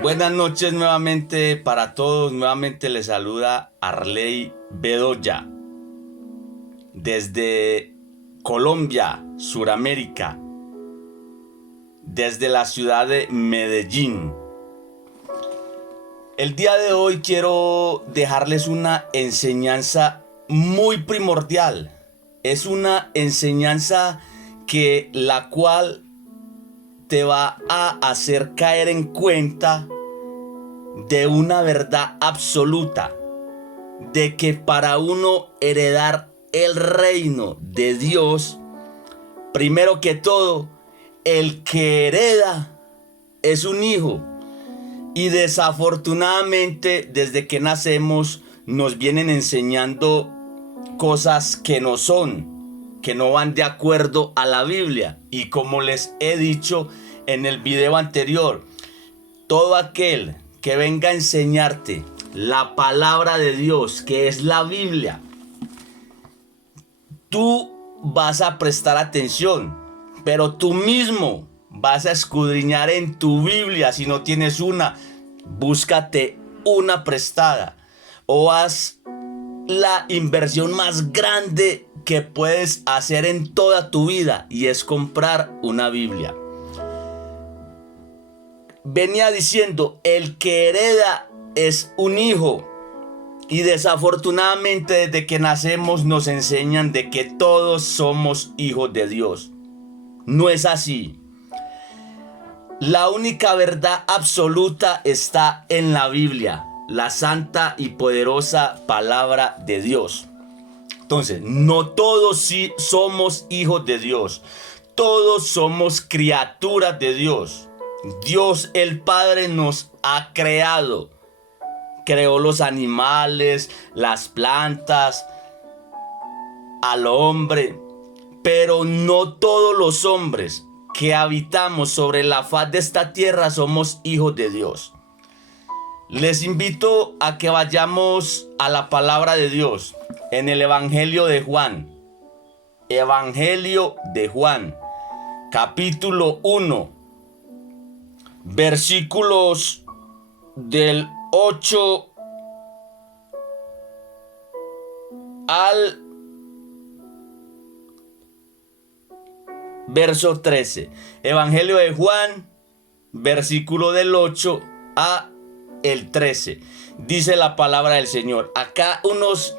Buenas noches nuevamente para todos. Nuevamente les saluda Arley Bedoya desde Colombia, Suramérica, desde la ciudad de Medellín. El día de hoy quiero dejarles una enseñanza muy primordial. Es una enseñanza que la cual te va a hacer caer en cuenta de una verdad absoluta, de que para uno heredar el reino de Dios, primero que todo, el que hereda es un hijo. Y desafortunadamente, desde que nacemos, nos vienen enseñando cosas que no son, que no van de acuerdo a la Biblia. Y como les he dicho en el video anterior, todo aquel que venga a enseñarte la palabra de Dios, que es la Biblia, tú vas a prestar atención, pero tú mismo vas a escudriñar en tu Biblia. Si no tienes una, búscate una prestada o haz la inversión más grande que puedes hacer en toda tu vida, y es comprar una Biblia. Venía diciendo, el que hereda es un hijo. Y desafortunadamente desde que nacemos nos enseñan de que todos somos hijos de Dios. No es así. La única verdad absoluta está en la Biblia, la santa y poderosa palabra de Dios. Entonces, no todos sí somos hijos de Dios. Todos somos criaturas de Dios. Dios el Padre nos ha creado. Creó los animales, las plantas, al hombre. Pero no todos los hombres que habitamos sobre la faz de esta tierra somos hijos de Dios. Les invito a que vayamos a la palabra de Dios en el Evangelio de Juan. Evangelio de Juan, capítulo 1, versículos del 8 al verso 13. Evangelio de Juan, versículo del 8 a el 13. Dice la palabra del Señor. Acá unos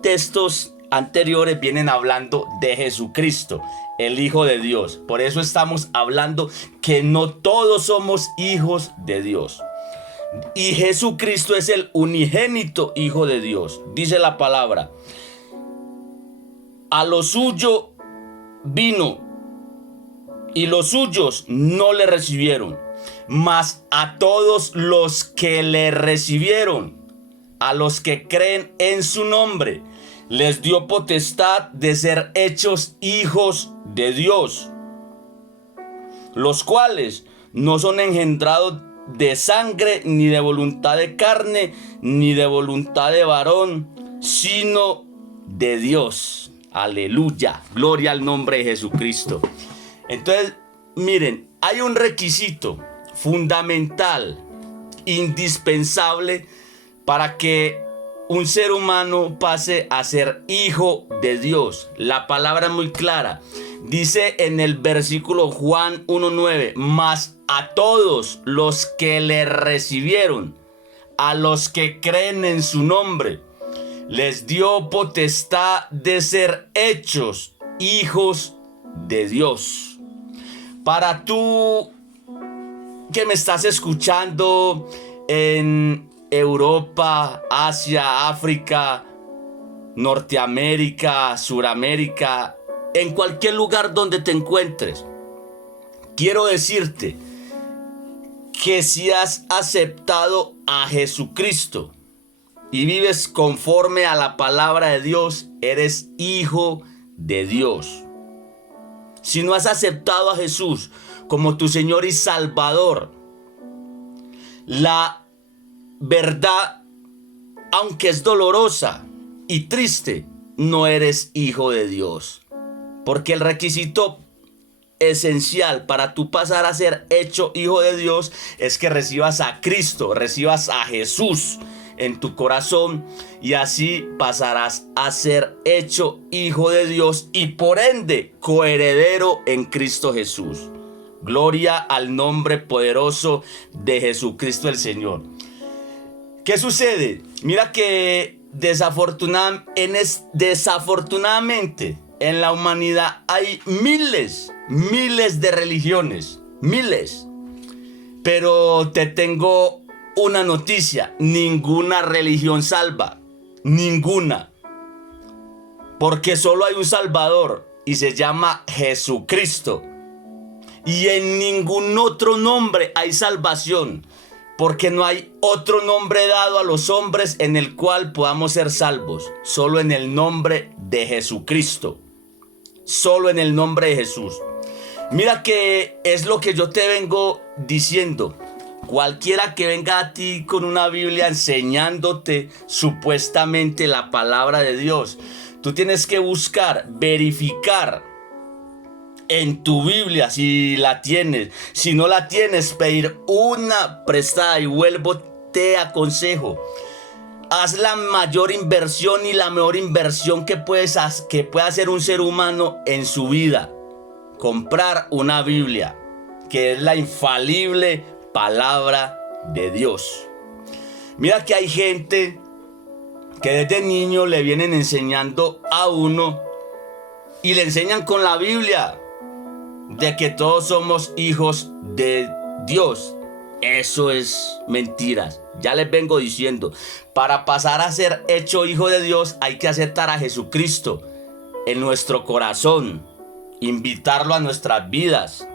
textos anteriores vienen hablando de Jesucristo, el Hijo de Dios. Por eso estamos hablando que no todos somos hijos de Dios. Y Jesucristo es el unigénito Hijo de Dios. Dice la palabra: a lo suyo vino y los suyos no le recibieron, mas a todos los que le recibieron, a los que creen en su nombre, les dio potestad de ser hechos hijos de Dios, los cuales no son engendrados de sangre, ni de voluntad de carne, ni de voluntad de varón, sino de Dios. Aleluya, gloria al nombre de Jesucristo. Entonces, miren, hay un requisito fundamental, indispensable, para que un ser humano pase a ser hijo de Dios. La palabra es muy clara. Dice en el versículo Juan 1:9, mas a todos los que le recibieron, a los que creen en su nombre, les dio potestad de ser hechos hijos de Dios. Para tú que me estás escuchando en Europa, Asia, África, Norteamérica, Suramérica, en cualquier lugar donde te encuentres, quiero decirte que si has aceptado a Jesucristo y vives conforme a la palabra de Dios, eres hijo de Dios. Si no has aceptado a Jesús como tu Señor y Salvador, la verdad, aunque es dolorosa y triste, no eres hijo de Dios. Porque el requisito esencial para tú pasar a ser hecho hijo de Dios es que recibas a Cristo, recibas a Jesús en tu corazón, y así pasarás a ser hecho hijo de Dios y por ende coheredero en Cristo Jesús. Gloria al nombre poderoso de Jesucristo el Señor. ¿Qué sucede? Mira que desafortunadamente en la humanidad hay miles de religiones, miles. Pero te tengo una noticia: ninguna religión salva, ninguna. Porque solo hay un Salvador y se llama Jesucristo. Y en ningún otro nombre hay salvación, porque no hay otro nombre dado a los hombres en el cual podamos ser salvos. Solo en el nombre de Jesucristo. Solo en el nombre de Jesús. Mira que es lo que yo te vengo diciendo. Cualquiera que venga a ti con una Biblia enseñándote supuestamente la palabra de Dios, tú tienes que buscar, verificar en tu Biblia si la tienes. Si no la tienes, pedir una prestada. Y vuelvo, te aconsejo, haz la mayor inversión y la mejor inversión que puede hacer un ser humano en su vida: comprar una Biblia, que es la infalible palabra de Dios. Mira que hay gente que desde niño le vienen enseñando a uno y le enseñan con la Biblia de que todos somos hijos de Dios. Eso es mentiras. Ya les vengo diciendo, para pasar a ser hecho hijo de Dios hay que aceptar a Jesucristo en nuestro corazón, invitarlo a nuestras vidas,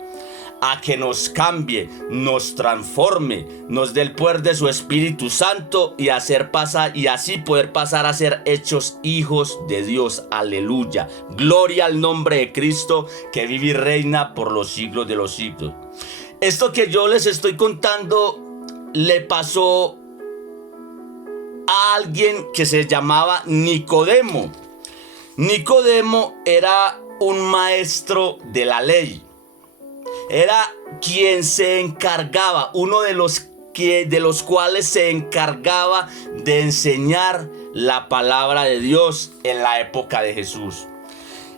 a que nos cambie, nos transforme, nos dé el poder de su Espíritu Santo y así poder pasar a ser hechos hijos de Dios. Aleluya. Gloria al nombre de Cristo, que vive y reina por los siglos de los siglos. Esto que yo les estoy contando le pasó a alguien que se llamaba Nicodemo. Nicodemo era un maestro de la ley. Era quien se encargaba, uno de los cuales se encargaba de enseñar la palabra de Dios en la época de Jesús.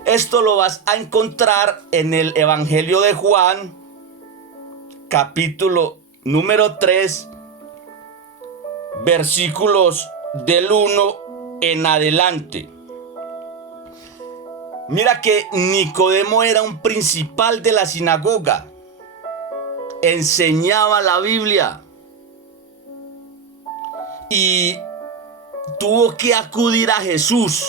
Esto lo vas a encontrar en el Evangelio de Juan, capítulo número 3, versículos del 1 en adelante. Mira que Nicodemo era un principal de la sinagoga. Enseñaba la Biblia. Y tuvo que acudir a Jesús.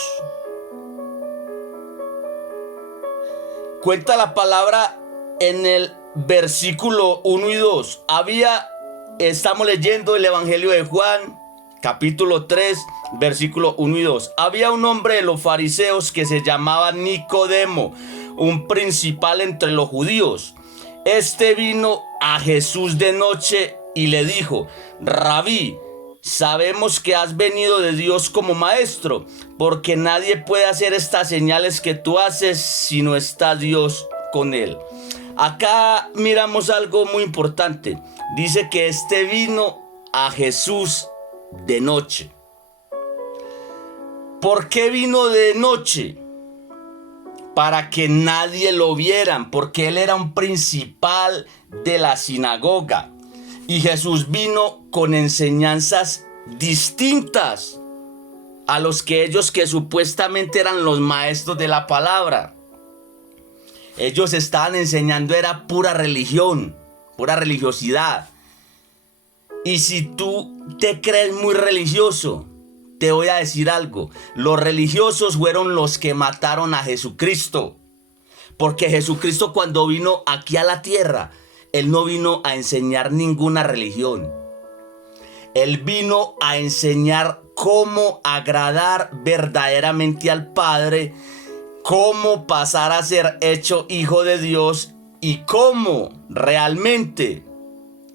Cuenta la palabra en el versículo 1 y 2. Estamos leyendo el Evangelio de Juan, capítulo 3, versículo 1 y 2. Había un hombre de los fariseos que se llamaba Nicodemo, un principal entre los judíos. Este vino a Jesús de noche y le dijo: Rabí, sabemos que has venido de Dios como maestro, porque nadie puede hacer estas señales que tú haces si no está Dios con él. Acá miramos algo muy importante. Dice que este vino a Jesús de noche. ¿Por qué vino de noche? Para que nadie lo vieran, porque él era un principal de la sinagoga. Y Jesús vino con enseñanzas distintas a los que ellos que supuestamente eran los maestros de la palabra. Ellos estaban enseñando era pura religión, pura religiosidad. Y si tú te crees muy religioso, te voy a decir algo: los religiosos fueron los que mataron a Jesucristo. Porque Jesucristo, cuando vino aquí a la tierra, Él no vino a enseñar ninguna religión. Él vino a enseñar cómo agradar verdaderamente al Padre, cómo pasar a ser hecho hijo de Dios y cómo realmente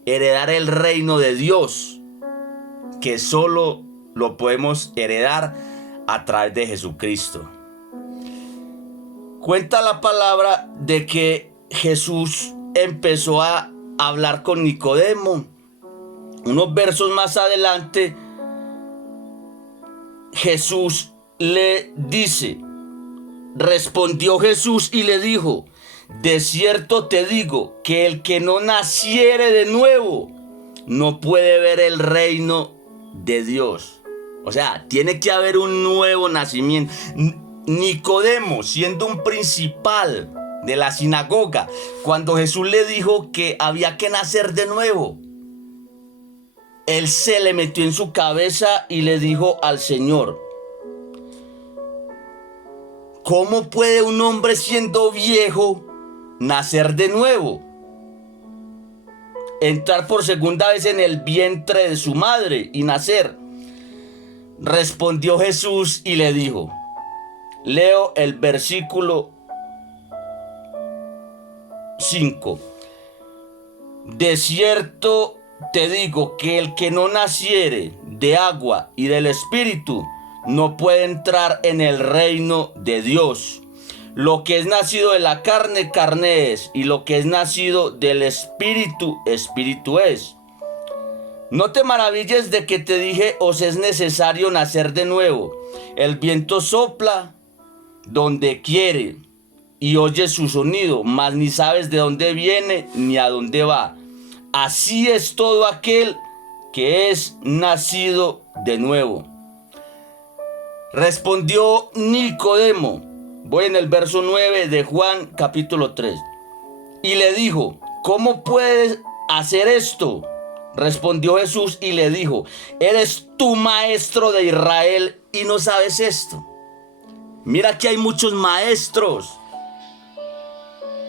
heredar el reino de Dios, que solo lo podemos heredar a través de Jesucristo. Cuenta la palabra de que Jesús empezó a hablar con Nicodemo. Unos versos más adelante, Jesús le dice, respondió Jesús y le dijo, de cierto te digo que el que no naciere de nuevo no puede ver el reino de Dios. O sea, tiene que haber un nuevo nacimiento. Nicodemo, siendo un principal de la sinagoga, cuando Jesús le dijo que había que nacer de nuevo, él se le metió en su cabeza y le dijo al Señor, ¿cómo puede un hombre siendo viejo nacer de nuevo? Entrar por segunda vez en el vientre de su madre y nacer. Respondió Jesús y le dijo, leo el versículo 5. De cierto te digo que el que no naciere de agua y del Espíritu no puede entrar en el reino de Dios. Lo que es nacido de la carne, carne es, y lo que es nacido del Espíritu, Espíritu es. No te maravilles de que te dije, os es necesario nacer de nuevo. El viento sopla donde quiere y oyes su sonido, mas ni sabes de dónde viene ni a dónde va. Así es todo aquel que es nacido de nuevo. Respondió Nicodemo, voy en el verso 9 de Juan capítulo 3, y le dijo, ¿cómo puedes hacer esto? Respondió Jesús y le dijo, ¿eres tú maestro de Israel y no sabes esto? Mira que hay muchos maestros,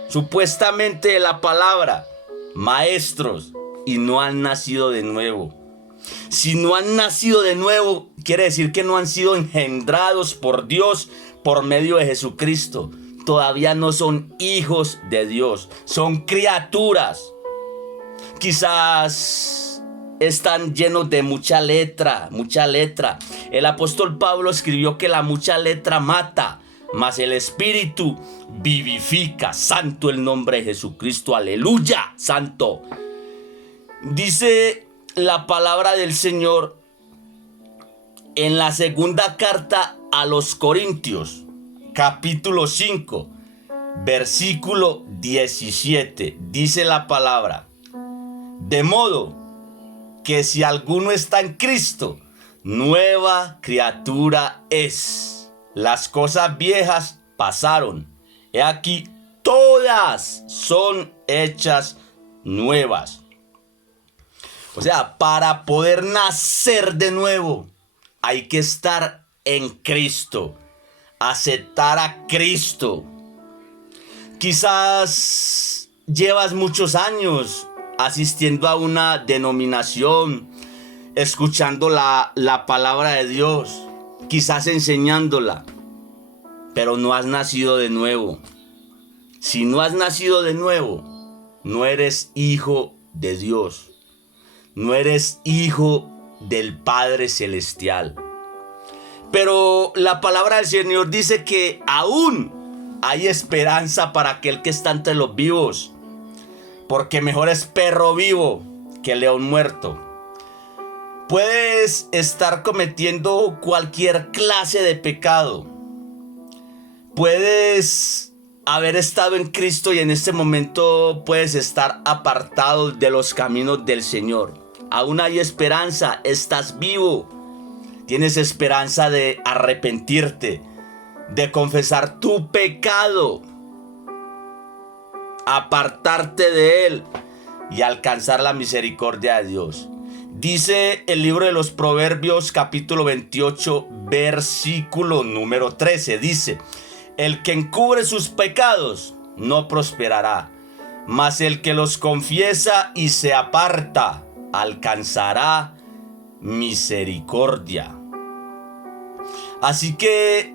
supuestamente de la palabra, maestros, y no han nacido de nuevo. Si no han nacido de nuevo, quiere decir que no han sido engendrados por Dios por medio de Jesucristo. Todavía no son hijos de Dios, son criaturas. Quizás están llenos de mucha letra, mucha letra. El apóstol Pablo escribió que la mucha letra mata, mas el Espíritu vivifica. Santo el nombre de Jesucristo, aleluya, santo. Dice la palabra del Señor en la segunda carta a los Corintios, capítulo 5, versículo 17. Dice la palabra, de modo que si alguno está en Cristo, nueva criatura es. Las cosas viejas pasaron. He aquí, todas son hechas nuevas. O sea, para poder nacer de nuevo, hay que estar en Cristo, aceptar a Cristo. Quizás llevas muchos años asistiendo a una denominación, escuchando la palabra de Dios, quizás enseñándola, pero no has nacido de nuevo. Si no has nacido de nuevo, no eres hijo de Dios. No eres hijo del Padre Celestial. Pero la palabra del Señor dice que aún hay esperanza para aquel que está entre los vivos. Porque mejor es perro vivo que león muerto. Puedes estar cometiendo cualquier clase de pecado. Puedes haber estado en Cristo y en este momento puedes estar apartado de los caminos del Señor. Aún hay esperanza, estás vivo. Tienes esperanza de arrepentirte, de confesar tu pecado, apartarte de él y alcanzar la misericordia de Dios. Dice el libro de los Proverbios capítulo 28 versículo número 13. Dice, el que encubre sus pecados no prosperará, mas el que los confiesa y se aparta alcanzará misericordia. Así que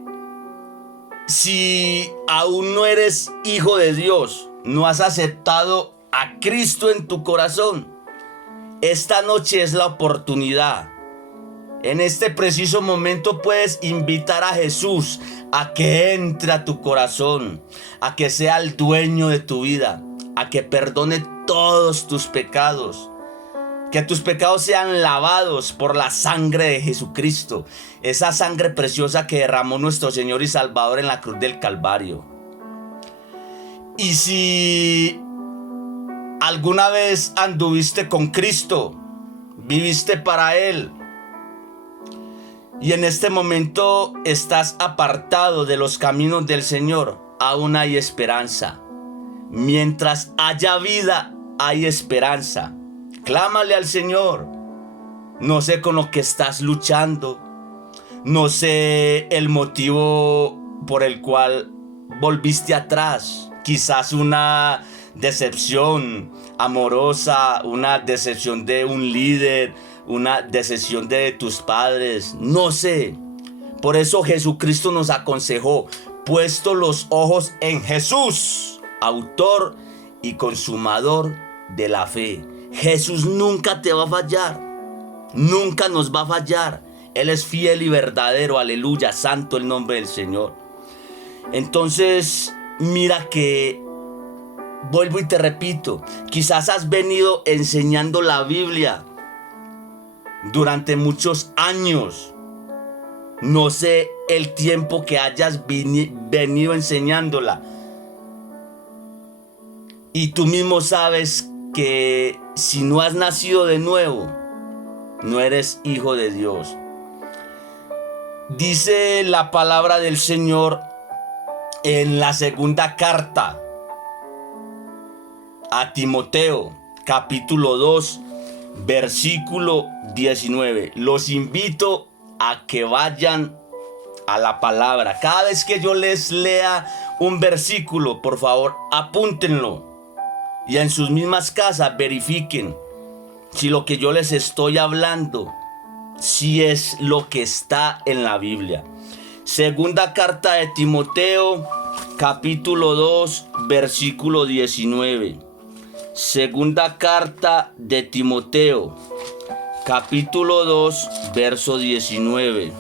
si aún no eres hijo de Dios, no has aceptado a Cristo en tu corazón, esta noche es la oportunidad En este preciso momento puedes invitar a Jesús a que entre a tu corazón, a que sea el dueño de tu vida, a que perdone todos tus pecados. Que tus pecados sean lavados por la sangre de Jesucristo, esa sangre preciosa que derramó nuestro Señor y Salvador en la cruz del Calvario. Y si alguna vez anduviste con Cristo, viviste para Él, y en este momento estás apartado de los caminos del Señor, aún hay esperanza. Mientras haya vida, hay esperanza. Clámale al Señor. No sé con lo que estás luchando. No sé el motivo por el cual volviste atrás. Quizás una decepción amorosa, una decepción de un líder, una decepción de tus padres. No sé. Por eso Jesucristo nos aconsejó: puesto los ojos en Jesús, autor y consumador de la fe. Jesús nunca te va a fallar, nunca nos va a fallar. Él es fiel y verdadero, aleluya, santo el nombre del Señor. Entonces, mira que, vuelvo y te repito, quizás has venido enseñando la Biblia durante muchos años. No sé el tiempo que hayas venido enseñándola. Y tú mismo sabes que si no has nacido de nuevo, no eres hijo de Dios. Dice la palabra del Señor en la segunda carta a Timoteo, capítulo 2, versículo 19. Los invito a que vayan a la palabra. Cada vez que yo les lea un versículo, por favor, apúntenlo. Y en sus mismas casas verifiquen si lo que yo les estoy hablando, si es lo que está en la Biblia. Segunda carta de Timoteo, capítulo 2, versículo 19. Segunda carta de Timoteo, capítulo 2, verso 19.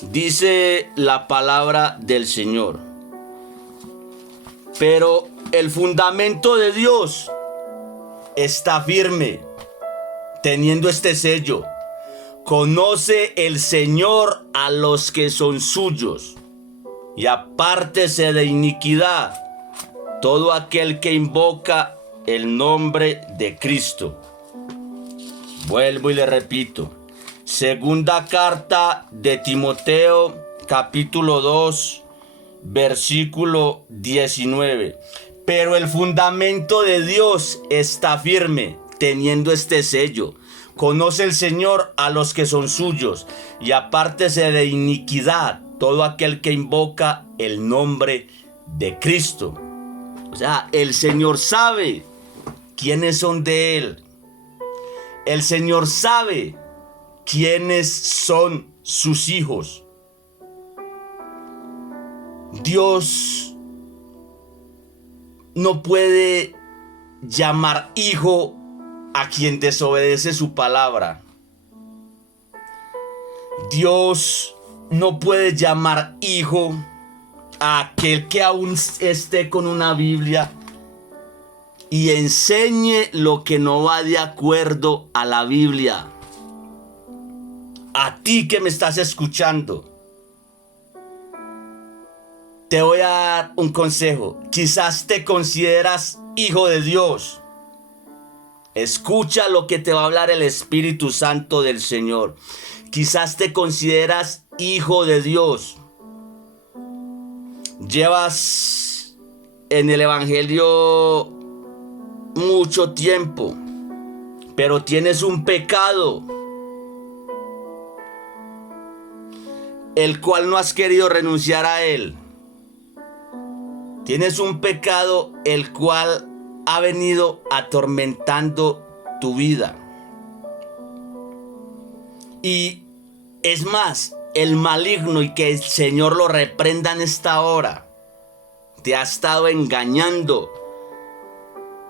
Dice la palabra del Señor: pero el fundamento de Dios está firme, teniendo este sello: conoce el Señor a los que son suyos, y apártese de iniquidad todo aquel que invoca el nombre de Cristo. Vuelvo y le repito. Segunda carta de Timoteo, capítulo 2, versículo 19. Pero el fundamento de Dios está firme, teniendo este sello: conoce el Señor a los que son suyos, y apártese de iniquidad todo aquel que invoca el nombre de Cristo. O sea, el Señor sabe quiénes son de Él. El Señor sabe quiénes son sus hijos. Dios no puede llamar hijo a quien desobedece su palabra. Dios no puede llamar hijo a aquel que aún esté con una Biblia y enseñe lo que no va de acuerdo a la Biblia. A ti que me estás escuchando, te voy a dar un consejo. Quizás te consideras hijo de Dios. Escucha lo que te va a hablar el Espíritu Santo del Señor. Quizás te consideras hijo de Dios. Llevas en el Evangelio mucho tiempo, pero tienes un pecado el cual no has querido renunciar a él. Tienes un pecado el cual ha venido atormentando tu vida. Y es más, el maligno, y que el Señor lo reprenda en esta hora, te ha estado engañando,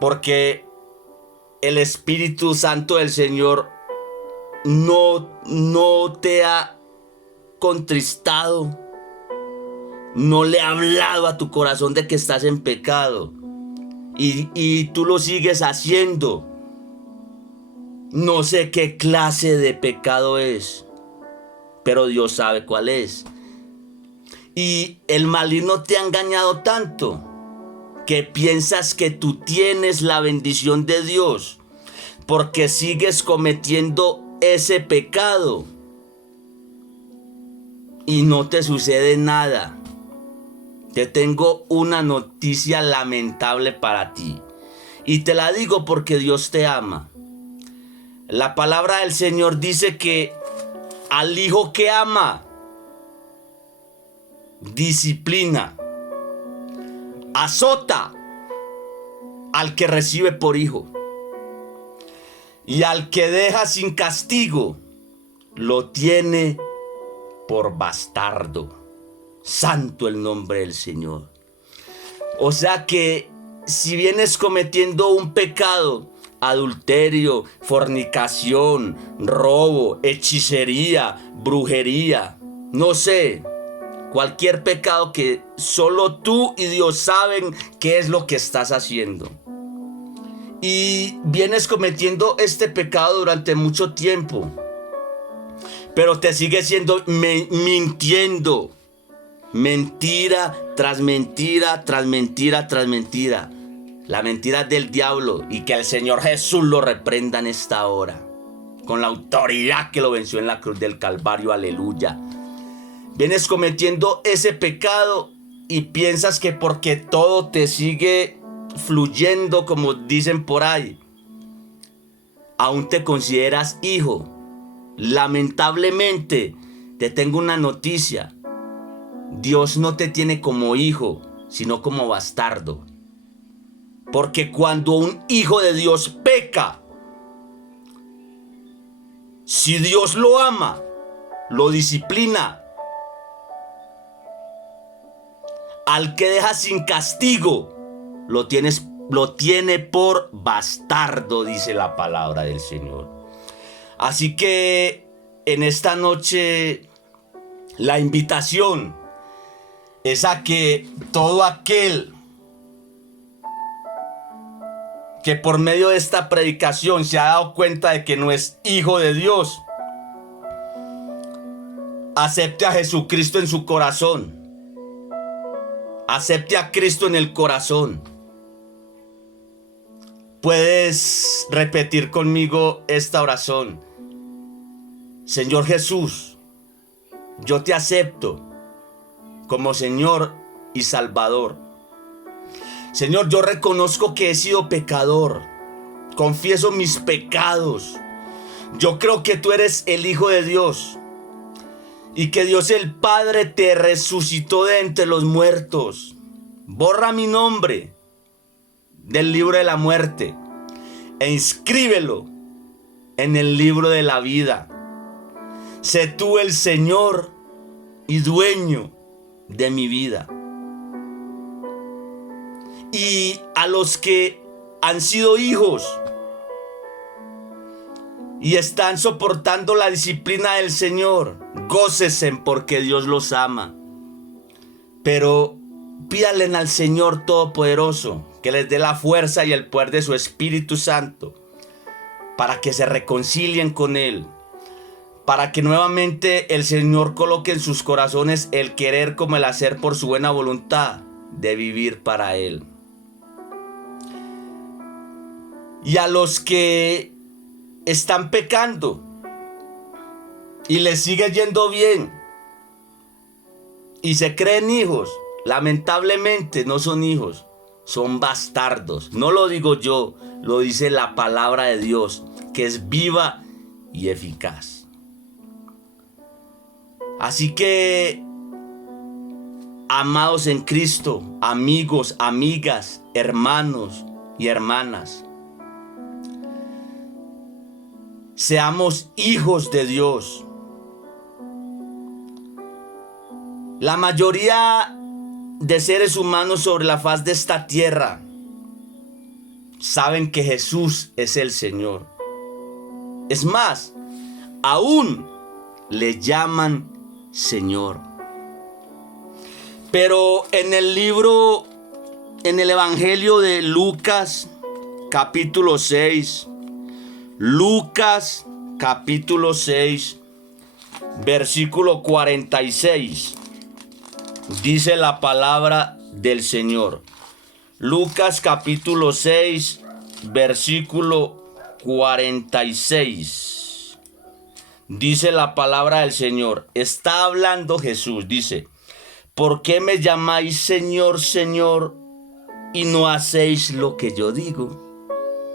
porque el Espíritu Santo del Señor no te ha contristado, no le ha hablado a tu corazón de que estás en pecado y tú lo sigues haciendo. No sé qué clase de pecado es, pero Dios sabe cuál es. Y el maligno te ha engañado tanto que piensas que tú tienes la bendición de Dios porque sigues cometiendo ese pecado y no te sucede nada. Te tengo una noticia lamentable para ti y te la digo porque Dios te ama. La palabra del Señor dice que al hijo que ama, disciplina, azota al que recibe por hijo, y al que deja sin castigo, lo tiene por bastardo. Santo el nombre del Señor. O sea que si vienes cometiendo un pecado, adulterio, fornicación, robo, hechicería, brujería, no sé, cualquier pecado que solo tú y Dios saben qué es lo que estás haciendo, y vienes cometiendo este pecado durante mucho tiempo, pero te sigues mintiendo, mentira tras mentira, tras mentira, tras mentira. La mentira del diablo, y que el Señor Jesús lo reprenda en esta hora, con la autoridad que lo venció en la cruz del Calvario, aleluya. Vienes cometiendo ese pecado y piensas que porque todo te sigue fluyendo, como dicen por ahí, aún te consideras hijo. Lamentablemente, te tengo una noticia. Dios no te tiene como hijo, sino como bastardo. Porque cuando un hijo de Dios peca, si Dios lo ama, lo disciplina. Al que deja sin castigo, lo tiene por bastardo, dice la palabra del Señor. Así que en esta noche la invitación es a que todo aquel que por medio de esta predicación se ha dado cuenta de que no es hijo de Dios, acepte a Jesucristo en su corazón. Acepte a Cristo en el corazón. Puedes repetir conmigo esta oración. Señor Jesús, yo te acepto como Señor y Salvador. Señor, yo reconozco que he sido pecador. Confieso mis pecados. Yo creo que tú eres el Hijo de Dios y que Dios el Padre te resucitó de entre los muertos. Borra mi nombre del libro de la muerte e inscríbelo en el libro de la vida. Sé tú el Señor y dueño de mi vida. Y a los que han sido hijos y están soportando la disciplina del Señor, gócesen porque Dios los ama. Pero pídanle al Señor Todopoderoso que les dé la fuerza y el poder de su Espíritu Santo para que se reconcilien con Él, para que nuevamente el Señor coloque en sus corazones el querer como el hacer por su buena voluntad de vivir para Él. Y a los que están pecando y les sigue yendo bien y se creen hijos, lamentablemente no son hijos, son bastardos. No lo digo yo, lo dice la palabra de Dios, que es viva y eficaz. Así que, amados en Cristo, amigos, amigas, hermanos y hermanas, seamos hijos de Dios. La mayoría de seres humanos sobre la faz de esta tierra saben que Jesús es el Señor. Es más, aún le llaman Señor. Pero en el Evangelio de Lucas, capítulo 6, Lucas, capítulo 6, versículo 46, dice la palabra del Señor. Lucas, capítulo 6, versículo 46. Dice la palabra del Señor. Está hablando Jesús. Dice: ¿por qué me llamáis Señor, Señor, y no hacéis lo que yo digo?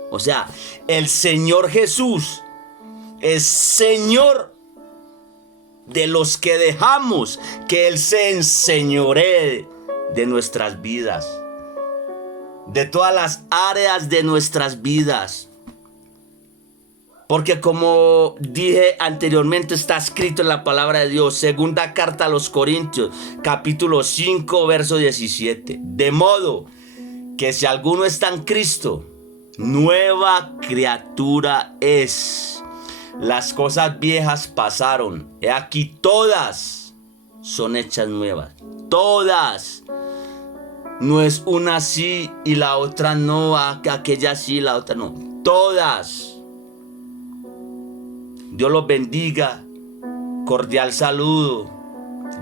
O sea, el Señor Jesús es Señor de los que dejamos que Él se enseñoree de nuestras vidas, de todas las áreas de nuestras vidas. Porque como dije anteriormente, está escrito en la palabra de Dios, segunda carta a los Corintios, capítulo 5, verso 17. De modo que si alguno está en Cristo, nueva criatura es. Las cosas viejas pasaron, he aquí todas son hechas nuevas. Todas. No es una sí y la otra no, aquella sí y la otra no. Todas. Dios los bendiga. Cordial saludo.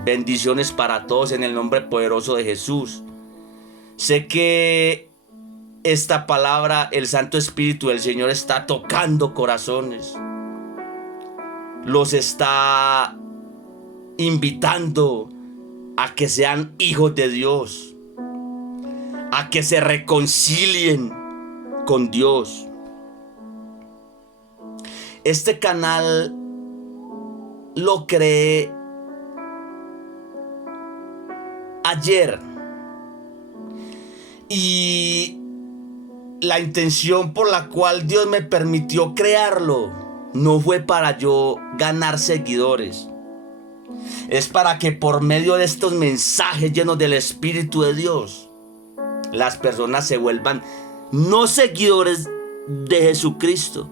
Bendiciones para todos en el nombre poderoso de Jesús. Sé que esta palabra, el Santo Espíritu del Señor está tocando corazones. Los está invitando a que sean hijos de Dios, a que se reconcilien con Dios. Este canal lo creé ayer y la intención por la cual Dios me permitió crearlo no fue para yo ganar seguidores. Es para que por medio de estos mensajes llenos del Espíritu de Dios, las personas se vuelvan no seguidores de Jesucristo.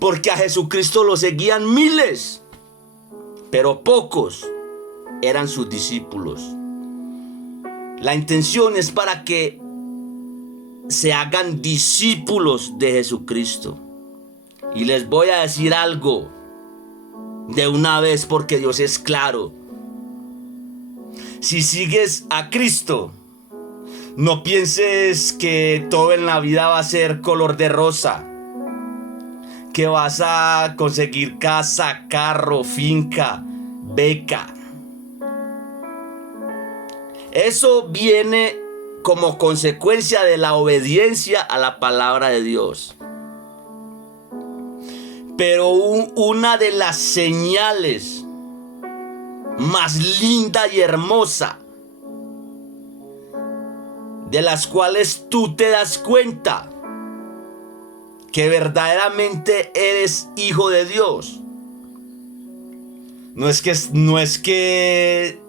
Porque a Jesucristo lo seguían miles, pero pocos eran sus discípulos. La intención es para que se hagan discípulos de Jesucristo. Y les voy a decir algo de una vez, porque Dios es claro. Si sigues a Cristo, no pienses que todo en la vida va a ser color de rosa, que vas a conseguir casa, carro, finca, beca. Eso viene como consecuencia de la obediencia a la palabra de Dios. Pero una de las señales más linda y hermosa, de las cuales tú te das cuenta que verdaderamente eres hijo de Dios, no es que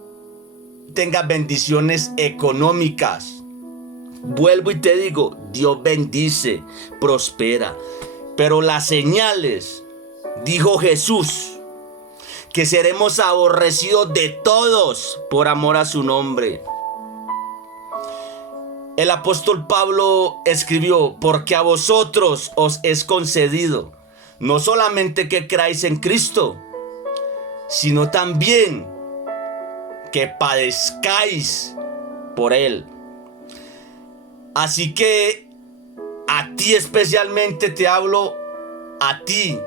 tengas bendiciones económicas. Vuelvo y te digo, Dios bendice, prospera. Pero las señales, dijo Jesús, que seremos aborrecidos de todos por amor a su nombre. El apóstol Pablo escribió: porque a vosotros os es concedido no solamente que creáis en Cristo, sino también que padezcáis por Él. Así que a ti especialmente te hablo, a ti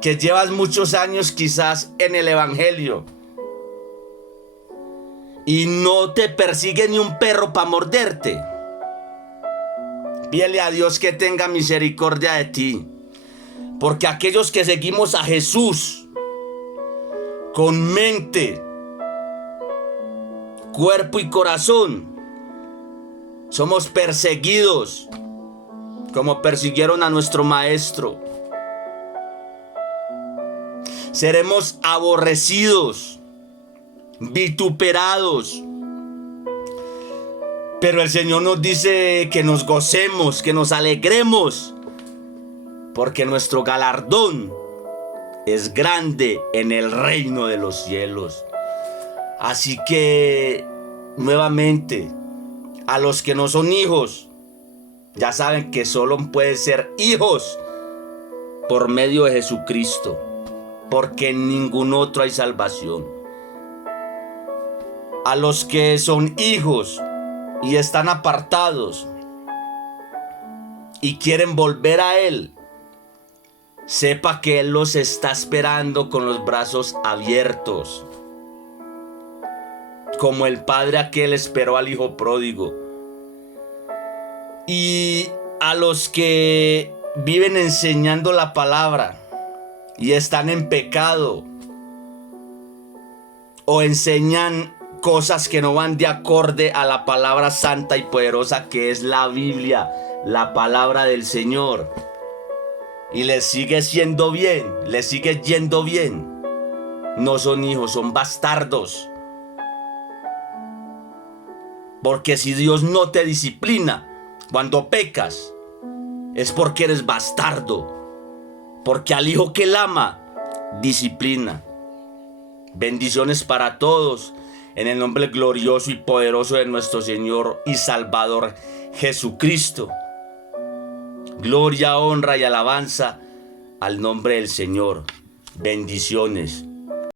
que llevas muchos años quizás en el Evangelio y no te persigue ni un perro para morderte. Pídele a Dios que tenga misericordia de ti, porque aquellos que seguimos a Jesús con mente, cuerpo y corazón, somos perseguidos como persiguieron a nuestro Maestro. Seremos aborrecidos, vituperados. Pero el Señor nos dice que nos gocemos, que nos alegremos porque nuestro galardón es grande en el reino de los cielos. Así que, nuevamente, a los que no son hijos, ya saben que solo pueden ser hijos por medio de Jesucristo, porque en ningún otro hay salvación. A los que son hijos y están apartados y quieren volver a Él, sepa que Él los está esperando con los brazos abiertos, como el padre aquel esperó al hijo pródigo. Y a los que viven enseñando la palabra y están en pecado, o enseñan cosas que no van de acorde a la palabra santa y poderosa que es la Biblia, la palabra del Señor, y les sigue siendo bien, les sigue yendo bien, no son hijos, son bastardos. Porque si Dios no te disciplina cuando pecas, es porque eres bastardo. Porque al hijo que él ama, disciplina. Bendiciones para todos, en el nombre glorioso y poderoso de nuestro Señor y Salvador Jesucristo. Gloria, honra y alabanza al nombre del Señor. Bendiciones.